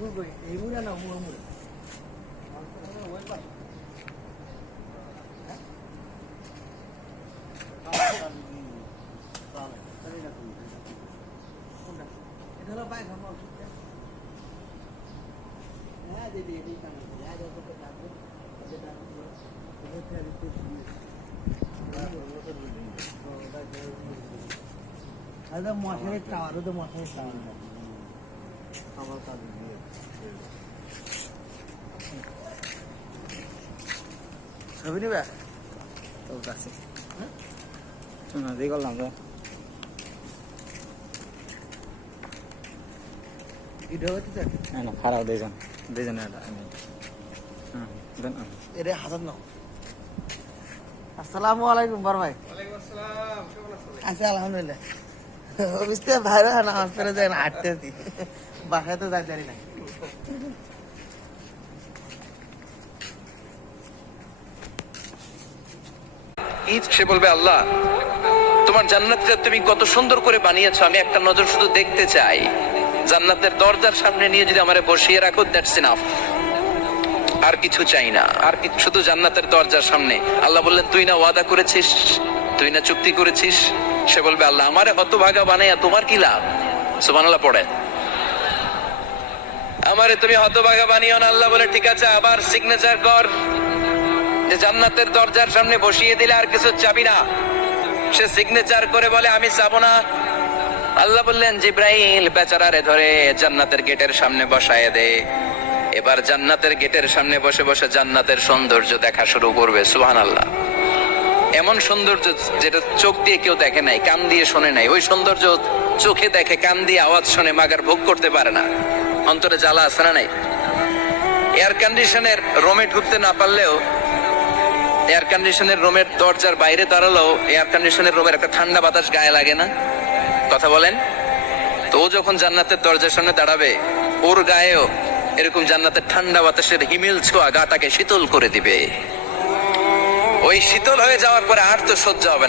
এই মুড়া না মুড়া এটা হলো বাইক আমার হ্যাঁ দিদি এই কাম যা যা করতে লাগবে যেটা এটা রিপোর্ট আদা মশারি টাওয়ার তো মশারি টাওয়ার আমার কাজ দিয়ে ছবি নিবে তো কাছে শোনা দিয়ে করলাম তো ভিডিও হচ্ছে না না খারাপ দুইজন এটা হাজার না আসসালামু আলাইকুম বড় ভাই ওয়ালাইকুম আসসালাম কেমন আছেন আচ্ছা আলহামদুলিল্লাহ অবস্থা ভাইরা না হাসপাতালে যাই না হাঁটতেছি বাসায় তো যাই জানি না সে বলবে আল্লাহ তোমার জান্নাতটা তুমি কত সুন্দর করে বানিয়েছো, আমি একটা নজর শুধু দেখতে চাই। জান্নাতের দরজার সামনে নিয়ে যদি আমারে বসিয়ে রাখো, দ্যাটস ইনাফ, আর কিছু চাই না। আর শুধু জান্নাতের দরজার সামনে। আল্লাহ বললেন তুই না ওয়াদা করেছিস, তুই না চুক্তি করেছিস। সে বলবে আল্লাহ আমারে হতভাগা বানাইয়া তোমার কি লাভ। সুবহানাল্লাহ পড়ে, আমারে তুমি হতভাগা বানিও না। আল্লাহ বলে ঠিক আছে, আবার সিগনেচার কর যে জান্নাতের দরজার সামনে বসিয়ে দিলে আর কিছু চাবি না। সে সিগনেচার করে বলে আমি চাবো না। আল্লাহ বললেন জিব্রাইল বেচারারে ধরে জান্নাতের গেটের সামনে বসায় দে। এবার জান্নাতের গেটের সামনে বসে বসে জান্নাতের সৌন্দর্য দেখা শুরু করবে। সুবহানাল্লাহ, এমন সৌন্দর্য যেটা চোখ দিয়ে কেউ দেখে নাই, কান দিয়ে শোনে নাই। ওই সৌন্দর্য চোখে দেখে, কান দিয়ে আওয়াজ শোনে, মাগার ভোগ করতে পারে না। অন্তরে জ্বালা আছে না নাই? এয়ার কন্ডিশনের রুমে ঢুকতে না পারলেও, এয়ার কন্ডিশনের রুমের দরজার বাইরে দাঁড়ালেও এয়ার কন্ডিশনের রুমের একটা ঠান্ডা বাতাস গায়ে লাগে না? কথা বলেন তো। ও যখন জান্নাতের দরজার সামনে দাঁড়াবে, ওর গায়েও এরকম জান্নাতের ঠান্ডা বাতাসের হিমেল ছোঁয়া গাটাকে শীতল করে দিবে। ওই শীতল হয়ে যাওয়ার পরে আর তো সহ্য হবে না।